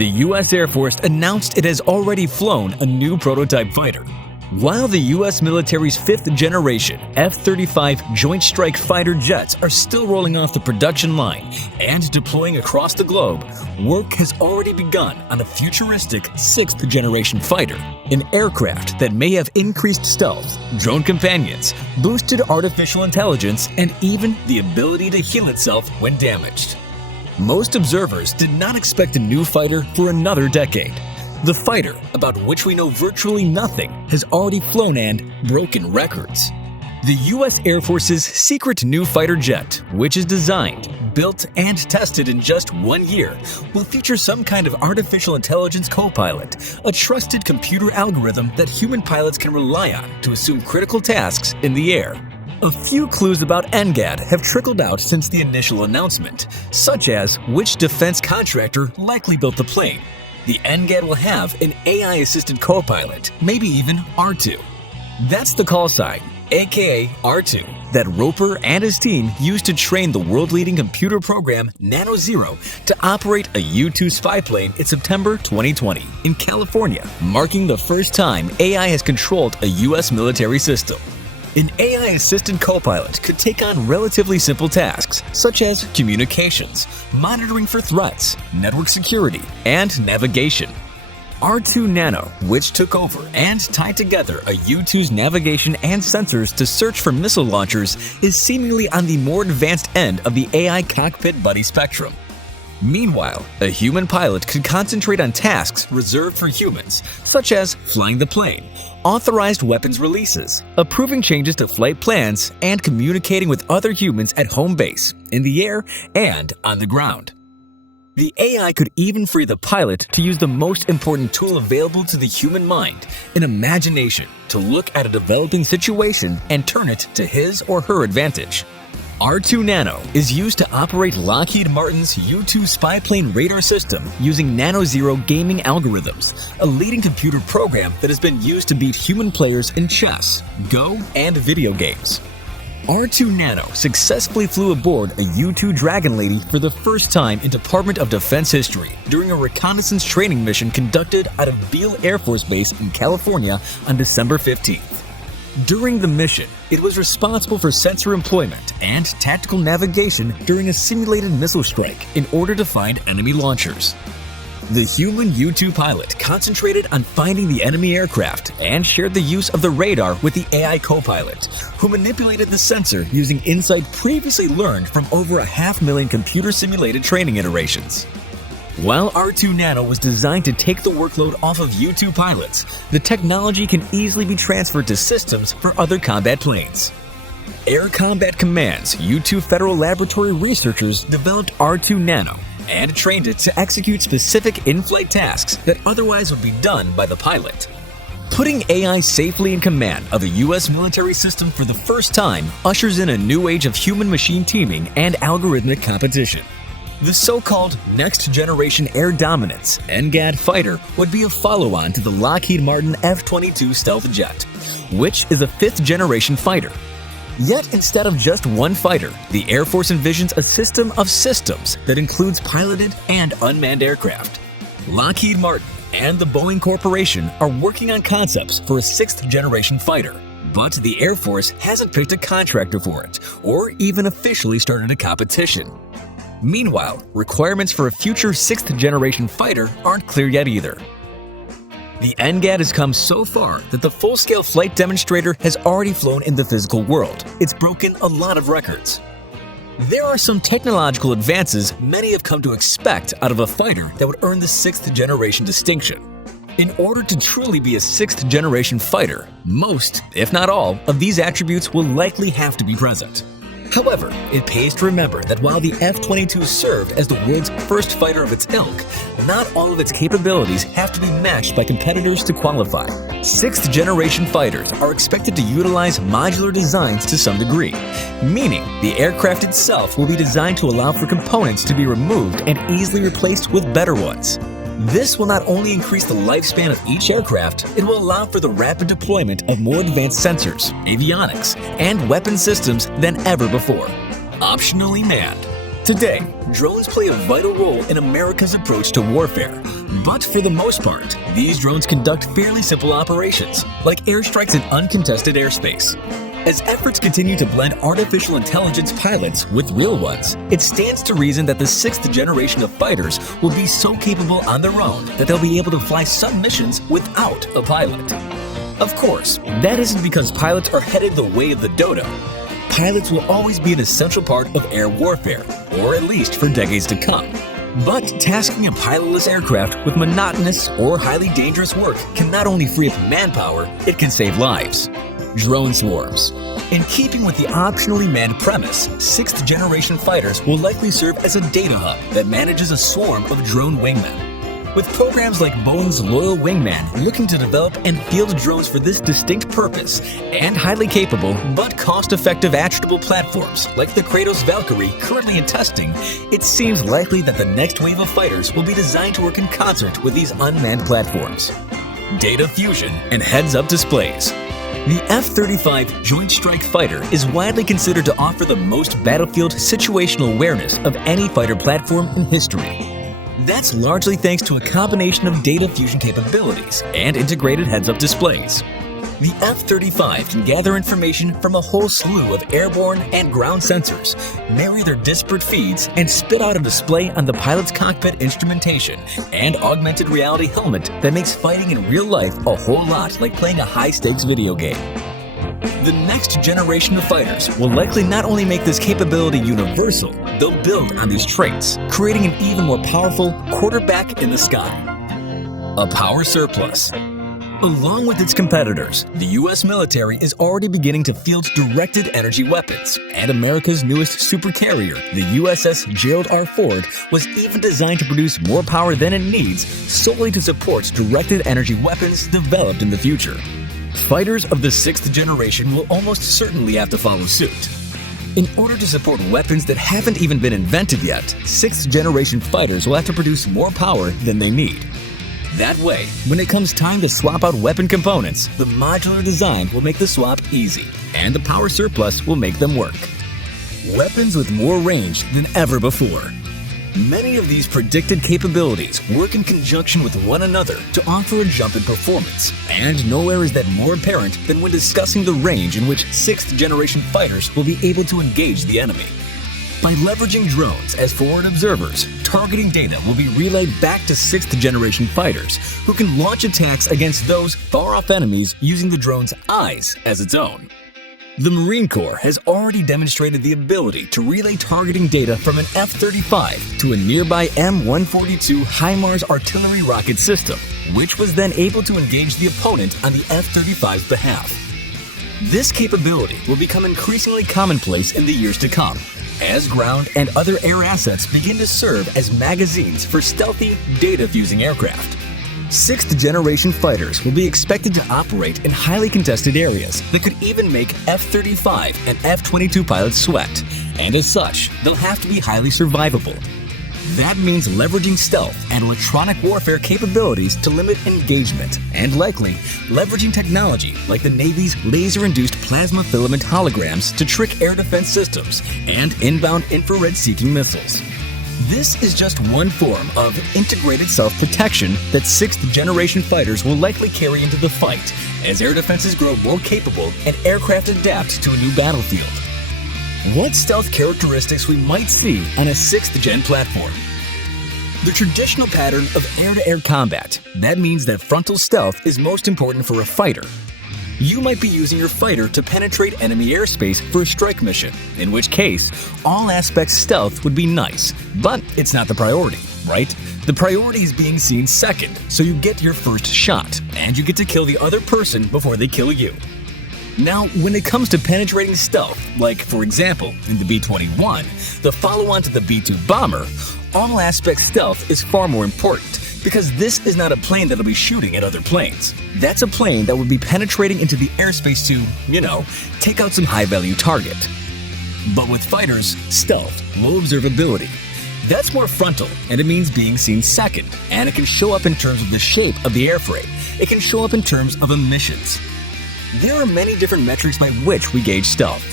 the U.S. Air Force announced it has already flown a new prototype fighter. While the U.S. military's fifth-generation F-35 Joint Strike Fighter jets are still rolling off the production line and deploying across the globe, work has already begun on a futuristic sixth-generation fighter, an aircraft that may have increased stealth, drone companions, boosted artificial intelligence, and even the ability to heal itself when damaged. Most observers did not expect a new fighter for another decade. The fighter, about which we know virtually nothing, has already flown and broken records. The U.S. Air Force's secret new fighter jet, which is designed, built, and tested in just 1 year, will feature some kind of artificial intelligence co-pilot, a trusted computer algorithm that human pilots can rely on to assume critical tasks in the air. A few clues about NGAD have trickled out since the initial announcement, such as which defense contractor likely built the plane. The NGAD will have an AI-assisted co-pilot, maybe even R2. That's the call sign, aka R2, that Roper and his team used to train the world-leading computer program NanoZero to operate a U-2 spy plane in September 2020 in California, marking the first time AI has controlled a U.S. military system. An AI-assisted co-pilot could take on relatively simple tasks such as communications, monitoring for threats, network security, and navigation. R2 Nano, which took over and tied together a U-2's navigation and sensors to search for missile launchers, is seemingly on the more advanced end of the AI cockpit buddy spectrum. Meanwhile, a human pilot could concentrate on tasks reserved for humans, such as flying the plane, authorized weapons releases, approving changes to flight plans, and communicating with other humans at home base, in the air, and on the ground. The AI could even free the pilot to use the most important tool available to the human mind, an imagination, to look at a developing situation and turn it to his or her advantage. R2 Nano is used to operate Lockheed Martin's U-2 spy plane radar system using NanoZero gaming algorithms, a leading computer program that has been used to beat human players in chess, Go, and video games. R2 Nano successfully flew aboard a U-2 Dragon Lady for the first time in Department of Defense history during a reconnaissance training mission conducted out of Beale Air Force Base in California on December 15th. During the mission, it was responsible for sensor employment and tactical navigation during a simulated missile strike in order to find enemy launchers. The human U-2 pilot concentrated on finding the enemy aircraft and shared the use of the radar with the AI co-pilot, who manipulated the sensor using insight previously learned from over 500,000 computer-simulated training iterations. While R2 Nano was designed to take the workload off of U-2 pilots, the technology can easily be transferred to systems for other combat planes. Air Combat Command's U-2 Federal Laboratory researchers developed R2 Nano and trained it to execute specific in-flight tasks that otherwise would be done by the pilot. Putting AI safely in command of a U.S. military system for the first time ushers in a new age of human-machine teaming and algorithmic competition. The so-called Next-Generation Air Dominance NGAD fighter would be a follow-on to the Lockheed Martin F-22 stealth jet, which is a fifth-generation fighter. Yet instead of just one fighter, the Air Force envisions a system of systems that includes piloted and unmanned aircraft. Lockheed Martin and the Boeing Corporation are working on concepts for a sixth-generation fighter, but the Air Force hasn't picked a contractor for it or even officially started a competition. Meanwhile, requirements for a future sixth-generation fighter aren't clear yet either. The NGAD has come so far that the full-scale flight demonstrator has already flown in the physical world. It's broken a lot of records. There are some technological advances many have come to expect out of a fighter that would earn the sixth-generation distinction. In order to truly be a sixth-generation fighter, most, if not all, of these attributes will likely have to be present. However, it pays to remember that while the F-22 served as the world's first fighter of its ilk, not all of its capabilities have to be matched by competitors to qualify. Sixth-generation fighters are expected to utilize modular designs to some degree, meaning the aircraft itself will be designed to allow for components to be removed and easily replaced with better ones. This will not only increase the lifespan of each aircraft, it will allow for the rapid deployment of more advanced sensors, avionics, and weapon systems than ever before. Optionally manned. Today, drones play a vital role in America's approach to warfare, But for the most part, these drones conduct fairly simple operations, like airstrikes in uncontested airspace. As efforts continue to blend artificial intelligence pilots with real ones, it stands to reason that the 6th generation of fighters will be so capable on their own that they'll be able to fly some missions without a pilot. Of course, that isn't because pilots are headed the way of the dodo. Pilots will always be an essential part of air warfare, or at least for decades to come. But tasking a pilotless aircraft with monotonous or highly dangerous work can not only free up manpower, it can save lives. Drone swarms. In keeping with the optionally manned premise, 6th generation fighters will likely serve as a data hub that manages a swarm of drone wingmen. With programs like Boeing's Loyal Wingman looking to develop and field drones for this distinct purpose, and highly capable but cost-effective actionable platforms like the Kratos Valkyrie currently in testing, it seems likely that the next wave of fighters will be designed to work in concert with these unmanned platforms. Data fusion and heads-up displays. The F-35 Joint Strike Fighter is widely considered to offer the most battlefield situational awareness of any fighter platform in history. That's largely thanks to a combination of data fusion capabilities and integrated heads-up displays. The F-35 can gather information from a whole slew of airborne and ground sensors, marry their disparate feeds, and spit out a display on the pilot's cockpit instrumentation and augmented reality helmet that makes fighting in real life a whole lot like playing a high-stakes video game. The next generation of fighters will likely not only make this capability universal, they'll build on these traits, creating an even more powerful quarterback in the sky. A power surplus. Along with its competitors, the U.S. military is already beginning to field directed energy weapons, and America's newest supercarrier, the USS Gerald R. Ford, was even designed to produce more power than it needs solely to support directed energy weapons developed in the future. Fighters of the 6th generation will almost certainly have to follow suit. In order to support weapons that haven't even been invented yet, 6th generation fighters will have to produce more power than they need. That way, when it comes time to swap out weapon components, the modular design will make the swap easy, and the power surplus will make them work. Weapons with more range than ever before. Many of these predicted capabilities work in conjunction with one another to offer a jump in performance, and nowhere is that more apparent than when discussing the range in which 6th generation fighters will be able to engage the enemy. By leveraging drones as forward observers, targeting data will be relayed back to 6th generation fighters, who can launch attacks against those far-off enemies using the drone's eyes as its own. The Marine Corps has already demonstrated the ability to relay targeting data from an F-35 to a nearby M142 HIMARS artillery rocket system, which was then able to engage the opponent on the F-35's behalf. This capability will become increasingly commonplace in the years to come, as ground and other air assets begin to serve as magazines for stealthy, data-fusing aircraft. 6th generation fighters will be expected to operate in highly contested areas that could even make F-35 and F-22 pilots sweat, and as such, they'll have to be highly survivable. That means leveraging stealth and electronic warfare capabilities to limit engagement, and likely leveraging technology like the Navy's laser-induced plasma filament holograms to trick air defense systems and inbound infrared-seeking missiles. This is just one form of integrated self-protection that 6th generation fighters will likely carry into the fight as air defenses grow more capable and aircraft adapt to a new battlefield. What stealth characteristics we might see on a 6th gen platform? The traditional pattern of air-to-air combat. That means that frontal stealth is most important for a fighter. You might be using your fighter to penetrate enemy airspace for a strike mission, in which case, all aspects stealth would be nice, but it's not the priority, right? The priority is being seen second, so you get your first shot, and you get to kill the other person before they kill you. Now, when it comes to penetrating stealth, like for example, in the B-21, the follow-on to the B-2 bomber, all aspect stealth is far more important, because this is not a plane that'll be shooting at other planes. That's a plane that would be penetrating into the airspace to, take out some high-value target. But with fighters, stealth, low observability. That's more frontal, and it means being seen second, and it can show up in terms of the shape of the airframe. It can show up in terms of emissions. There are many different metrics by which we gauge stealth.